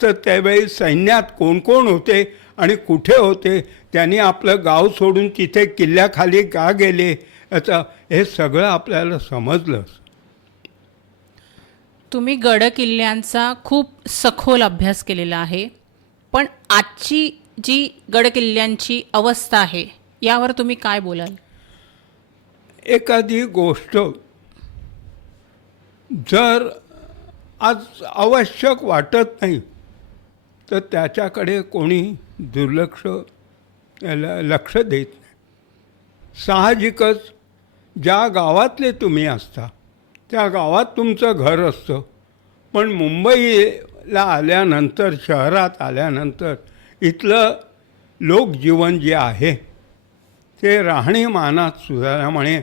तर त्यावेळी सैन्यात कोण कोण होते आणि कुठे होते, त्यांनी आपलं गाव सोडून तिथे किल्ल्याखाली का गेले, याचं हे सगळं आपल्याला समजलं. तुम्ही गड किल्ल्यांचा खूप सखोल अभ्यास केलेला आहे, पण आजची जी गड किल्ल्यांची अवस्था आहे यावर तुम्ही काय बोलाल? एखादी गोष्ट जर आज आवश्यक वाटत नाही तर त्याच्याकडे कोणी लक्ष देत नाही. साहजिकच ज्या गावातले तुम्ही असता त्या गावात तुमचं घर असतं, पण मुंबई मुंबईला आल्यानंतर, शहरात आल्यानंतर इथलं लोकजीवन जे आहे ते राहणीमानात सुधारल्यामुळे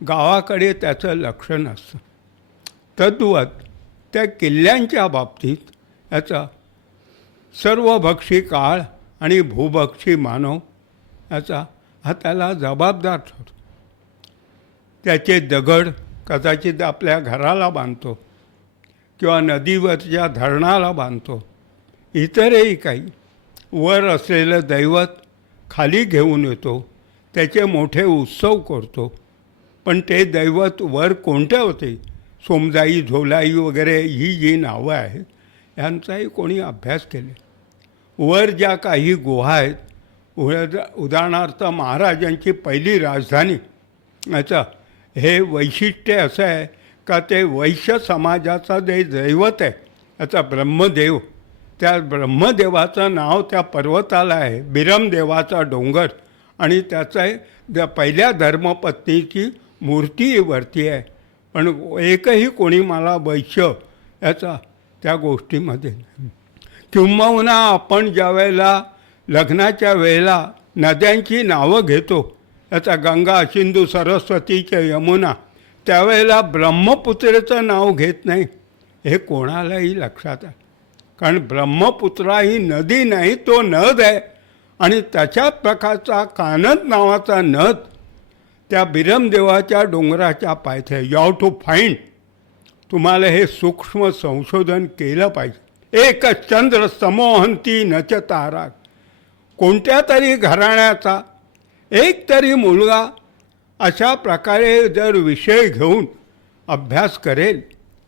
गावाकडे त्याचं लक्ष नसतं. तद्वत त्या किल्ल्यांच्या बाबतीत याचा सर्वभक्षी काळ आणि भूभक्षी मानव याचा हा त्याला जबाबदार ठरतो. त्याचे दगड कदाचित आपल्या घराला बांधतो किंवा नदीवरच्या धरणाला बांधतो. इतरही काही वर असलेलं दैवत खाली घेऊन येतो, त्याचे मोठे उत्सव करतो. पण ते दैवत वर कोणते होते, सोमजाई, झोलाई वगैरे ही जी नावं आहेत यांचाही कोणी अभ्यास केले. वर ज्या काही गुहा आहेत, उदाहरणार्थ महाराजांची पहिली राजधानी याचं हे वैशिष्ट्य असं आहे का ते वैश्य समाजाचा जे दैवत आहे याचा ब्रह्मदेव, त्या ब्रह्मदेवाचं नाव त्या पर्वताला आहे, बिरमदेवाचा डोंगर, आणि त्याचं पहिल्या धर्मपत्नीची मूर्ती वरती आहे. पण एकही कोणी मला वैश्य याचा त्या गोष्टीमध्ये किंबहुना आपण ज्या वेळेला लग्नाच्या वेळेला नद्यांची नावं घेतो, याचा गंगा, सिंधू, सरस्वतीच्या, यमुना, त्यावेळेला ब्रह्मपुत्रेचं नाव घेत नाही. हे कोणालाही लक्षात आहे, कारण ब्रह्मपुत्रा ही नदी नाही, तो नद आहे. आणि त्याच्या प्रकारचा कानद नावाचा नद त्या बिरमदेवाच्या डोंगराच्या पायथ्या. यू हॅव टू फाइंड, तुम्हाला हे सूक्ष्म संशोधन केलं पाहिजे. एक चंद्र समोहंती नच तारा, कोणत्या तरी घराण्याचा एक तरी मुलगा अशा प्रकारे जर विषय घेऊन अभ्यास करेल,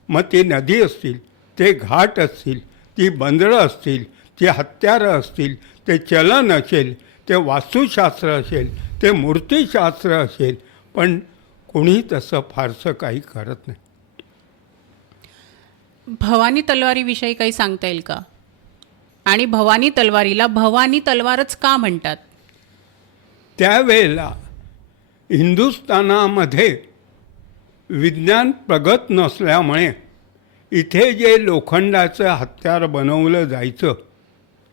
मग ती नदी असतील, ते घाट असतील, ती बंदरं असतील, ती हत्यारं असतील, ते चलन असेल, ते वास्तुशास्त्र असेल, ते मूर्तिशास्त्र असेल, पण कोणी तसं फारसं काही करत नाही. भवानी तलवारीविषयी काही सांगता येईल का? आणि भवानी तलवारीला भवानी तलवारच का म्हणतात? त्यावेळेला हिंदुस्थानामध्ये विज्ञान प्रगत नसल्यामुळे इथे जे लोखंडाचं हत्यार बनवलं जायचं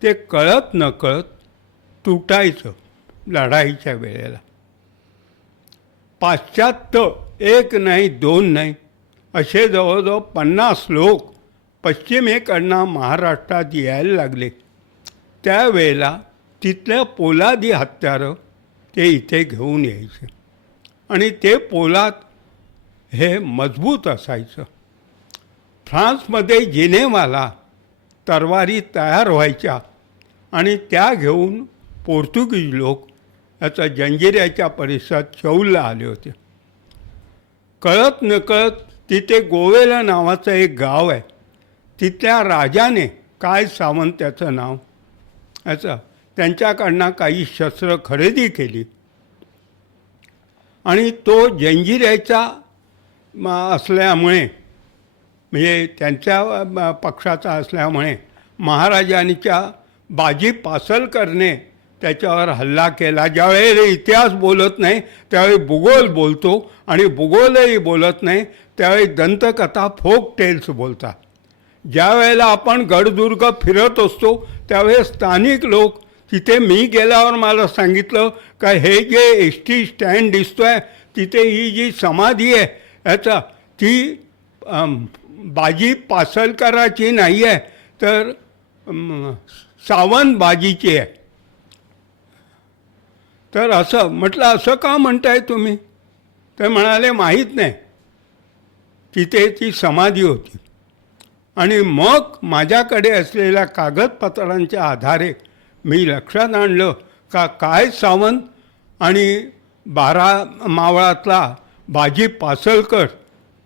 ते कळत नकळत तुटायचं लढाईच्या वेळेला. पाश्चात्य एक नाही, दोन नाही, असे जवळजवळ 50 लोक पश्चिमेकडनं महाराष्ट्रात यायला लागले. त्यावेळेला तिथल्या पोलादी हत्यारं ते इथे घेऊन यायचे आणि ते पोलाद हे मजबूत असायचं. फ्रान्समध्ये जिनेवाला तरवारी तयार व्हायच्या आणि त्या घेऊन पोर्तुगीज लोक याचा जंजिऱ्याच्या परिसरात चौलला आले होते. कळत नकळत तिथे गोवेला नावाचं एक गाव आहे, तिथल्या राजाने, काय सावंत त्याचं नाव, याचं त्यांच्याकडनं काही शस्त्र खरेदी केली आणि तो जंजिऱ्याचा असल्यामुळे, म्हणजे त्यांच्या पक्षाचा असल्यामुळे महाराजांच्या बाजी पासलकरने त्याच्यावर हल्ला केला. ज्यावेळी इतिहास बोलत नाही त्यावेळी भूगोल बोलतो आणि भूगोलही बोलत नाही त्यावेळी दंतकथा, फोक टेल्स बोलतात. ज्या वेळेला आपण गडदुर्ग फिरत असतो त्यावेळेस स्थानिक लोक, तिथे मी गेल्यावर मला सांगितलं का हे जे एस टी स्टँड दिसतो आहे तिथे ही जी समाधी आहे याचा ती बाजी पासलकराची नाही आहे तर सावंत बाजीची आहे. तर असं म्हटलं, असं का म्हणताय तुम्ही? तर म्हणाले माहीत नाही, तिथे ती समाधी होती. आणि मग माझ्याकडे असलेल्या कागदपत्रांच्या आधारे मी लक्षात आणलं का काय सावंत आणि 12 मावळातला बाजी पासलकर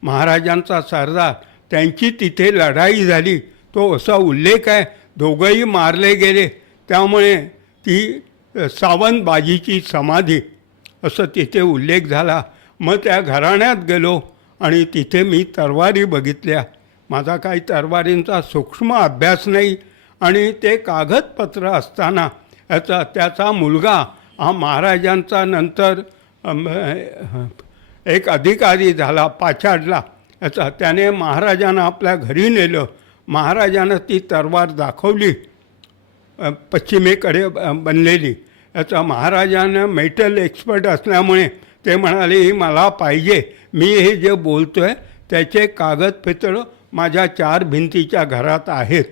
महाराजांचा सरदार, त्यांची तिथे लढाई झाली, तो असा उल्लेख आहे. दोघंही मारले गेले, त्यामुळे ती सावंत बाजीची समाधी असं तिथे उल्लेख झाला. मग त्या घराण्यात गेलो आणि तिथे मी तरवारी बघितल्या. माझा काही तरवारींचा सूक्ष्म अभ्यास नाही आणि ते कागदपत्र असताना त्याचा मुलगा हा महाराजांचा नंतर एक अधिकारी झाला पाचाडला, त्याने महाराजांना आपल्या घरी नेलं. महाराजांना ती तरवार दाखवली, पश्चिमेकडे बनलेली. याचा महाराजांना मेटल एक्सपर्ट असल्यामुळे ते म्हणाले ही मला पाहिजे, मी हे जे बोलतो आहे त्याचे कागदपत्र माझ्या 4 भिंतीच्या घरात आहेत.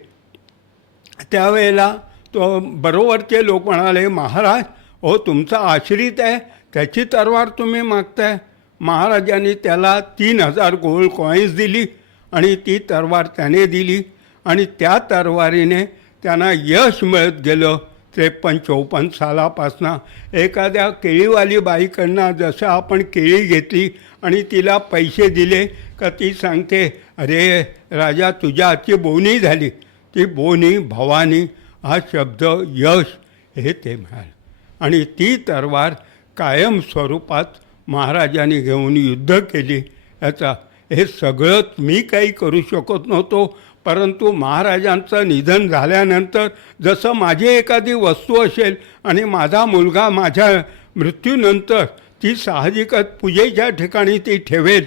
त्यावेळेला तो बरोबरचे लोक म्हणाले महाराज हो तुमचा आश्रित आहे, त्याची तरवार तुम्ही मागताय. महाराजांनी त्याला 3000 गोल्ड कॉईन्स दिली आणि ती तरवार त्याने दिली आणि त्या तरवारीने त्यांना यश मिळत गेलं. 53-54 सालापासनं एखाद्या केळीवाली बाईकडनं जसं आपण केळी घेतली आणि तिला पैसे दिले का ती सांगते अरे राजा तुझ्या हातची बोनी झाली. ती बोनी भवानी हा शब्द यश हे ते मिळालं आणि ती तरवार कायम स्वरूपात महाराजांनी घेऊन युद्ध केली. याचा हे सगळंच मी काही करू शकत नव्हतो, परंतु महाराजांचं निधन झाल्यानंतर जसं माझी एखादी वस्तू असेल आणि माझा मुलगा माझ्या मृत्यूनंतर ती साहजिकच पूजेच्या ठिकाणी ती ठेवेल,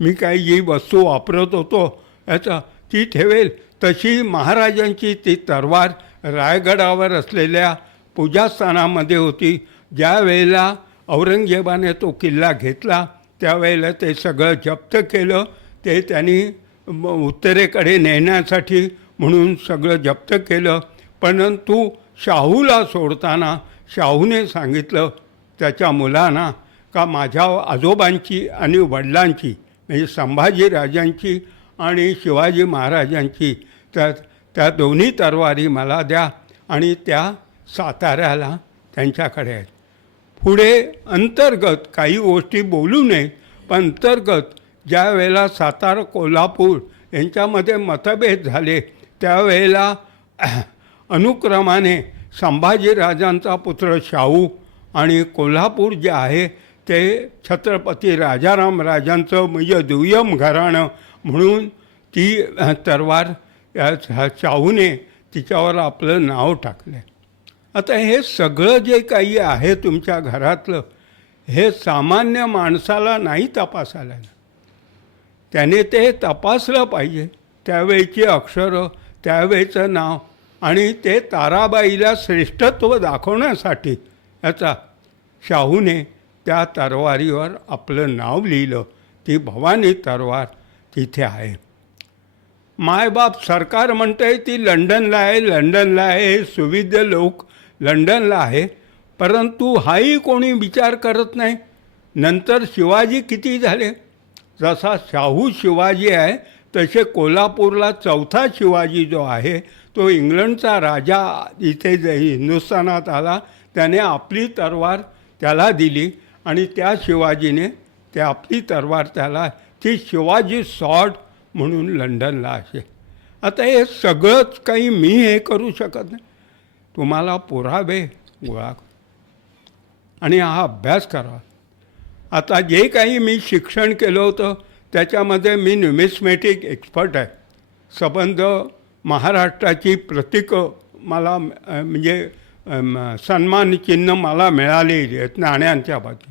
मी काही जी वस्तू वापरत होतो याचा ती ठेवेल, तशी महाराजांची ती तरवार रायगडावर असलेल्या पूजास्थानामध्ये होती. ज्या वेळेला औरंगजेबाने तो किल्ला घेतला त्यावेळेला ते सगळं जप्त केलं. ते त्यांनी उत्तरेकडे नेण्यासाठी म्हणून सगळं जप्त केलं. परंतु शाहूला सोडताना शाहूने सांगितलं त्याच्या मुलांना का माझ्या आजोबांची आणि वडिलांची म्हणजे संभाजी राजांची आणि शिवाजी महाराजांची त्या दोन्ही तरवारी मला द्या आणि त्या साताऱ्याला त्यांच्याकडे आहेत. पुढे अंतर्गत काही गोष्टी बोलू नये, पण अंतर्गत ज्या वेळेला सातारा कोल्हापूर यांच्यामध्ये मतभेद झाले त्यावेळेला अनुक्रमाने संभाजीराजांचा पुत्र शाहू आणि कोल्हापूर जे आहे ते छत्रपती राजाराम राजांचं म्हणजे दुय्यम घराणं म्हणून ती तरवार शाहूने तिच्यावर आपलं नाव टाकलं. आता हे सगळं जे काही आहे तुमच्या घरातलं हे सामान्य माणसाला नाही तपासायला, त्याने ते तपासलं पाहिजे. त्यावेळची अक्षरं, त्यावेळचं नाव आणि ते ताराबाईला श्रेष्ठत्व दाखवण्यासाठी याचा शाहूने त्या तरवारीवर आपलं नाव लिहिलं. ती भवानी तरवार तिथे आहे. मायबाप सरकार म्हणतं आहे ती लंडनला आहे, लंडनला आहे, हे सुविध लोक लंडनला आहे, परंतु हाही कोणी विचार करत नाही. नंतर शिवाजी किती झाले, जसा शाहू शिवाजी आहे तसे कोल्हापूरला 4था शिवाजी जो आहे तो इंग्लंडचा राजा इथे हिंदुस्थानात आला, त्याने आपली तरवार त्याला दिली आणि त्या शिवाजीने ते आपली तरवार त्याला ती शिवाजी सॉर्ड म्हणून लंडनला असे. आता हे सगळंच काही मी हे करू शकत नाही. तुम्हाला पुरावे गोळा आणि हा अभ्यास करा. आता जे काही मी शिक्षण केलं होतं त्याच्यामध्ये मी न्यूमिस्मॅटिक एक्सपर्ट आहे. संबंध महाराष्ट्राची प्रतीकं मला म्हणजे सन्मान चिन्ह मला मिळालेली आहेत नाण्यांच्या बाजू.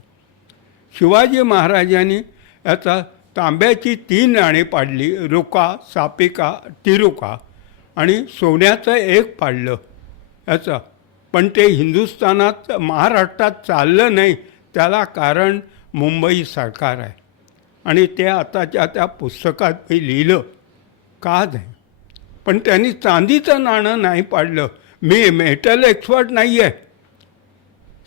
शिवाजी महाराजांनी याचा तांब्याची 3 नाणी पाडली, रुका, सापिका, तिरुका आणि सोन्याचं 1 पाडलं याचं. पण ते हिंदुस्थानात महाराष्ट्रात चाललं नाही, त्याला कारण मुंबई सरकार आहे आणि ते आताच्या त्या पुस्तकात मी लिहिलं का नाही. पण त्यांनी चांदीचं नाणं नाही पाडलं. मी मेटल एक्सपर्ट नाही आहे,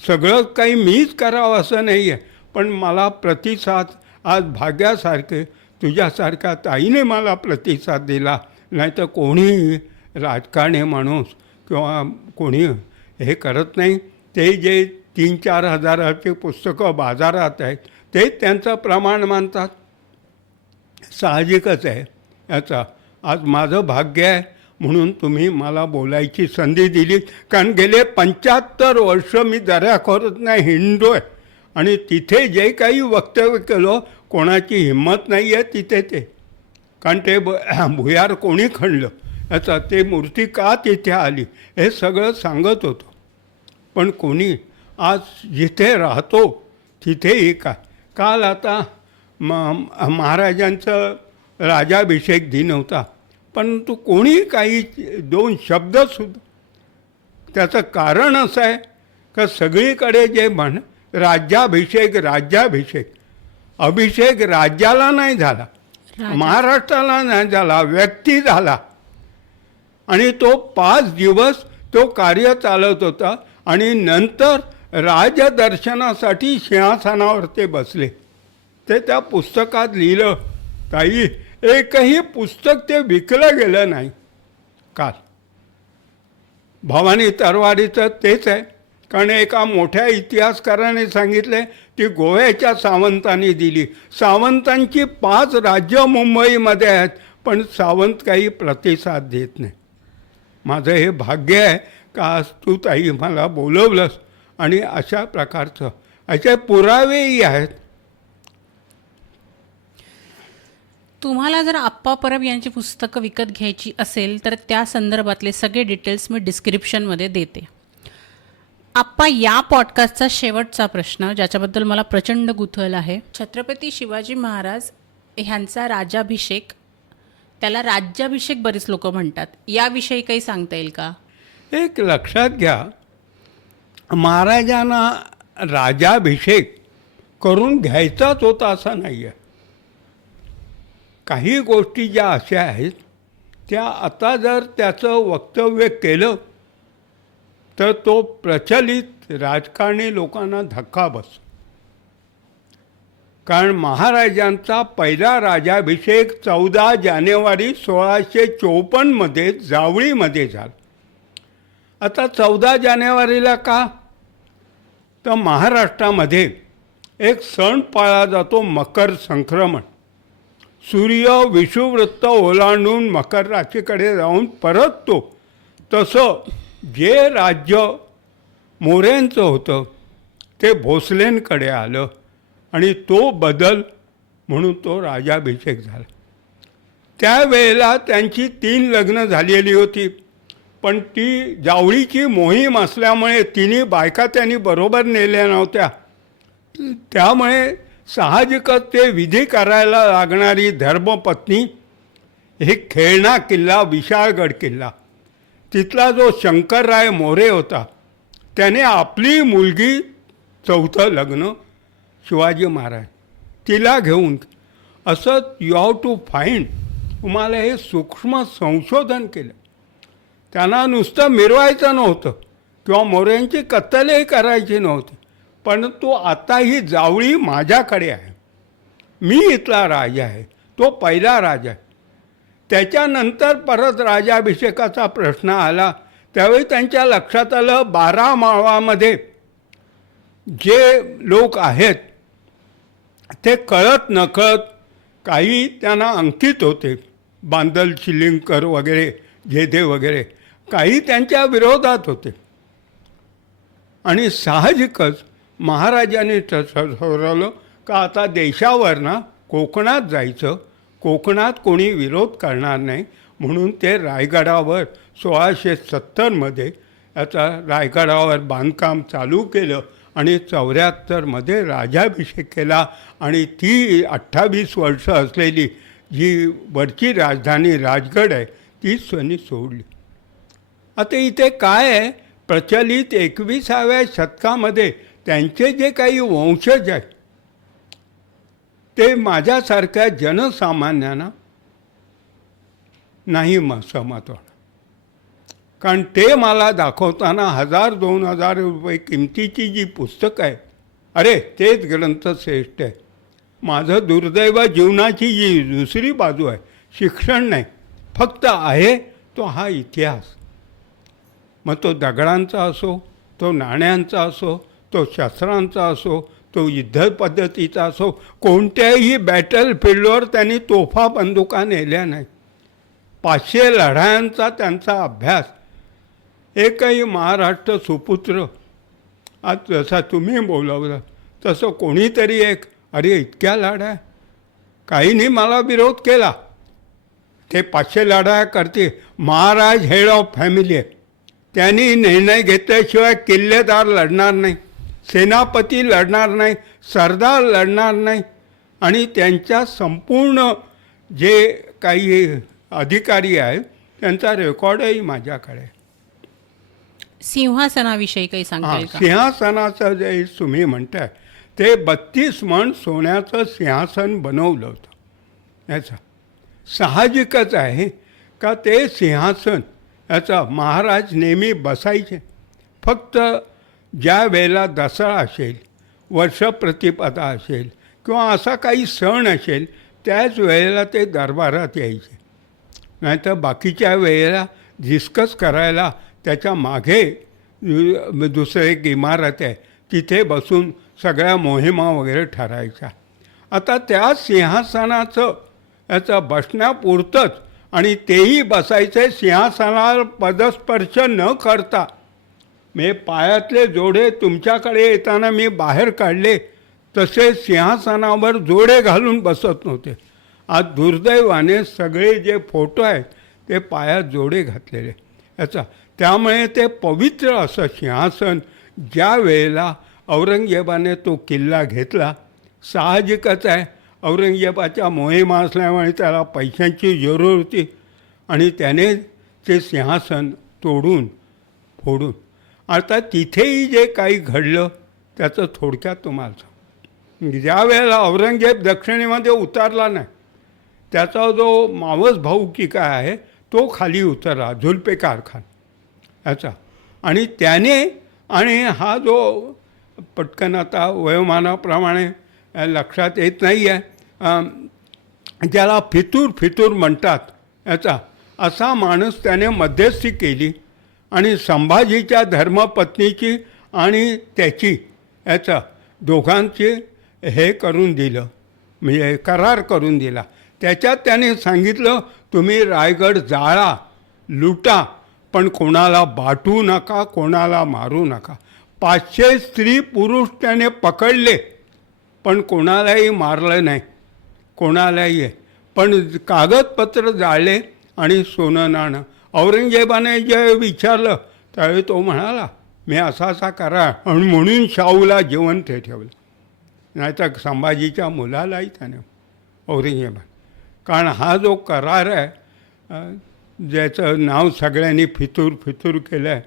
सगळं काही मीच करावं असं नाही आहे, पण मला प्रतिसाद आज भाग्यासारखे तुझ्यासारख्या ताईने मला प्रतिसाद दिला. नाही तर कोणी राजकारणी माणूस किंवा कोणी हे करत नाही. ते जे 3-4 हजाराची पुस्तकं बाजारात आहेत ते त्यांचं प्रमाण मानतात. साहजिकच आहे याचा. आज माझं भाग्य आहे म्हणून तुम्ही मला बोलायची संधी दिली, कारण गेले 75 वर्ष मी दऱ्याखोऱ्यातनं हिंडलो आहे आणि तिथे जे काही वक्तव्य केलं कोणाची हिंमत नाही आहे तिथे ते, कारण ते भुयार कोणी खणलं याचा, ते मूर्ती का तिथे आली हे सगळं सांगत होतो. पण कोणी आज जिथे राहतो तिथेही काय. काल आता महाराजांचं राजाभिषेक दिन होता, परंतु कोणी काही दोन शब्दसुद्धा. त्याचं कारण असं आहे का सगळीकडे जे राज्याभिषेक अभिषेक राज्याला नाही झाला, महाराष्ट्राला नाही झाला, व्यक्ती झाला. आणि तो 5 दिवस तो कार्य चालत होता आणि नंतर राजदर्शनासाठी सिंहासनावर ते बसले. ते त्या पुस्तकात लिहिलं. ताई, एकही पुस्तक ते विकलं गेलं नाही. काल भवानी तरवारीचं तेच आहे. कारण एका मोठ्या इतिहासकाराने सांगितले ती गोव्याच्या सावंतांनी दिली. सावंतांची 5 राज्य मुंबईमध्ये आहेत, पण सावंत काही प्रतिसाद देत नाही. माझं हे भाग्य आहे का आज तू ताई मला बोलवलंस आणि अशा प्रकारचं असे पुरावेही आहेत. तुम्हाला जर आप्पा परब यांची पुस्तकं विकत घ्यायची असेल तर त्या संदर्भातले सगळे डिटेल्स मी डिस्क्रिप्शनमध्ये देते. आप्पा, या पॉडकास्टचा शेवटचा प्रश्न ज्याच्याबद्दल मला प्रचंड कुतूहल आहे. छत्रपती शिवाजी महाराज ह्यांचा राजाभिषेक, त्याला राज्याभिषेक बरेच लोक म्हणतात, याविषयी काही सांगता येईल का? एक लक्षात घ्या, महाराजांना राजाभिषेक करून घ्यायचाच होता असं नाही आहे. काही गोष्टी ज्या अशा आहेत त्या आता जर त्याचं वक्तव्य केलं तर तो प्रचलित राजकारणी लोकांना धक्का बसतो. कारण महाराजांचा पहिला राजाभिषेक 14 जानेवारी 1654 जावळीमध्ये झाला. आता 14 जानेवारीला का? तर महाराष्ट्रामध्ये एक सण पाळला जातो, मकर संक्रमण. सूर्य विषुववृत्त ओलांडून मकर राशीकडे जाऊन परततो. तसं जे राज्य मोऱ्यांचं होतं ते भोसलेंकडे आलं आणि तो बदल म्हणून तो राजाभिषेक झाला. त्यावेळेला त्यांची 3 लग्न झालेली होती, पण ती जावळीची मोहीम असल्यामुळे 3 बायका त्यांनी बरोबर नेल्या नव्हत्या. त्यामुळे साहजिकच ते विधी करायला लागणारी धर्मपत्नी हे खेळणा किल्ला, विशाळगड किल्ला, तिथला जो शंकरराय मोरे होता त्याने आपली मुलगी 4थं लग्न शिवाजी महाराज तिला घेऊन, असं यू हॅव टू फाईंड. तुम्हाला हे सूक्ष्म संशोधन केलं. त्यांना नुसतं मिरवायचं नव्हतं किंवा मोऱ्यांची कत्तलही करायची नव्हती, परंतु आता ही जावळी माझ्याकडे आहे, मी इथला राजा आहे, तो पहिला राजा आहे. त्याच्यानंतर परत राजाभिषेकाचा प्रश्न आला त्यावेळी त्यांच्या लक्षात आलं 12 मावळामध्ये जे लोक आहेत ते कळत नकळत काही त्यांना अंकित होते, बांदल शिलिंगकर वगैरे, जेधे वगैरे, काही त्यांच्या विरोधात होते. आणि साहजिकच महाराजांनी ठरवलं का आता देशावर ना कोकणात जायचं, कोकणात कोणी विरोध करणार नाही, म्हणून ते रायगडावर 1670 याचा रायगडावर बांधकाम चालू केलं आणि 74 राजाभिषेक केला. आणि ती 28 वर्ष असलेली जी वरची राजधानी राजगड आहे तीच त्यांनी सोडली. आता इथे काय आहे, प्रचलित 21व्या शतकामध्ये त्यांचे जे काही वंशज आहेत ते माझ्यासारख्या जनसामान्यांना नाही सहमत होणार. कारण ते मला दाखवताना 1000-2000 रुपये किमतीची जी पुस्तकं आहेत, अरे तेच ग्रंथ श्रेष्ठ आहे. माझं दुर्दैव, जीवनाची जी दुसरी बाजू आहे, शिक्षण नाही, फक्त आहे तो हा इतिहास. मग तो दगडांचा असो, तो नाण्यांचा असो, तो शस्त्रांचा असो, तो युद्ध पद्धतीचा असो, कोणत्याही बॅटल फील्डवर त्यांनी तोफा बंदुका नेल्या नाही. 500 लढायांचा त्यांचा अभ्यास. एकही महाराष्ट्र सुपुत्र, आज जसा तुम्ही बोलवलं तसं कोणीतरी एक, अरे इतक्या लढाया, काहींनी मला विरोध केला, ते 500 लढाया करते. महाराज हेड ऑफ फॅमिली आहे, त्यांनी निर्णय घेतल्याशिवाय किल्लेदार लढणार नाही, सेनापती लढणार नाही, सरदार लढणार नाही. आणि त्यांच्या संपूर्ण जे काही अधिकारी आहेत त्यांचा रेकॉर्डही माझ्याकडे आहे. सिंहासनाविषयी काही सांगता हां, येईल का? सिंहासनाचं जे तुम्ही म्हणताय ते 32 मण सोन्याचं सिंहासन बनवलं होतं. याचं साहजिकच आहे का ते सिंहासन याचा महाराज नेहमी बसायचे. फक्त ज्या वेळेला दसरा असेल, वर्षप्रतिपदा असेल किंवा असा काही सण असेल त्याच वेळेला ते दरबारात यायचे. नाहीतर बाकीच्या वेळेला डिस्कस करायला त्याच्या मागे दुसरं एक इमारत आहे तिथे बसून सगळ्या मोहिमा वगैरे ठरायच्या. आता त्या सिंहासनाचं याचं बसण्यापुरतंच आणि तेही बसायचे सिंहासनावर पदस्पर्श न करता. म्हणजे पायातले जोडे तुमच्याकडे येताना मी बाहेर काढले तसे सिंहासनावर जोडे घालून बसत नव्हते. आज दुर्दैवाने सगळे जे फोटो आहेत ते पायात जोडे घातलेले याचा. त्यामुळे ते पवित्र असं सिंहासन ज्या वेळेला औरंगजेबाने तो किल्ला घेतला, साहजिकच आहे औरंगजेबाच्या मोहिमा असल्यामुळे त्याला पैशांची जरूर होती आणि त्याने ते सिंहासन तोडून फोडून. आता तिथेही जे काही घडलं त्याचं थोडक्यात तुम्हाला सांगतो. ज्या वेळेला औरंगजेब दक्षिणेमध्ये उतरला नाही त्याचा जो मावस भाऊ की काय आहे तो खाली उतरला, जुल्फिकार खान याचा. आणि त्याने आणि हा जो पटकन आता वयोमानाप्रमाणे लक्षात येत नाही आहे ज्याला फितूर म्हणतात याचा, असा माणूस त्याने मध्यस्थी केली आणि संभाजीच्या धर्मपत्नीची आणि त्याची याचा दोघांचे हे करून दिलं, म्हणजे करार करून दिला. त्याच्यात त्याने सांगितलं तुम्ही रायगड जाळा, लुटा, पण कोणाला बाटू नका, कोणाला मारू नका. 500 स्त्री पुरुष त्याने पकडले पण कोणालाही मारलं नाही, कोणालाही. पण कागदपत्र जाळले आणि सोनं नाणं. औरंगजेबाने जे विचारलं त्यावेळी तो म्हणाला मी असा करा आणि म्हणून शाहूला जिवंत ठेवलं. नाहीतर संभाजीच्या मुलालाही त्याने औरंगजेबा. कारण हा जो करार आहे ज्याचं नाव सगळ्यांनी फितूर केलं आहे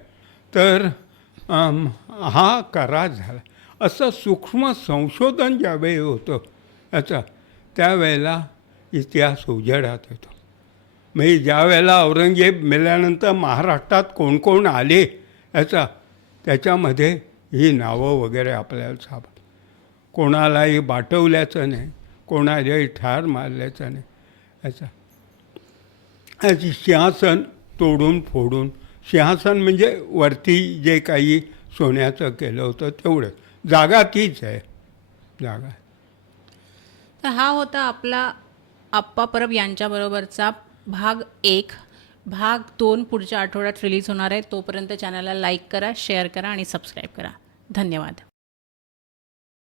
तर हा करार झाला. असं सूक्ष्म संशोधन ज्यावेळी होतं याचा त्यावेळेला इतिहास उजेडात येतो. म्हणजे ज्या वेळेला औरंगजेब मेल्यानंतर महाराष्ट्रात कोण कोण आले याचा त्याच्यामध्ये ही नावं वगैरे आपल्याला सापडतात. कोणालाही बाटवल्याचं नाही, कोणालाही ठार मारल्याचं नाही याचा. सिंहासन तोडून फोडून, सिंहासन म्हणजे वरती जे काही सोन्याचं केलं होतं तेवढंच, जागा तीच आहे जागा. तर हा होता आपला आप्पा परब यांच्याबरोबरचा भाग 1. भाग 2 पुढच्या आठवड्यात रिलीज होणार आहे. तोपर्यंत चॅनलला लाईक करा, शेअर करा आणि सबस्क्राईब करा. धन्यवाद.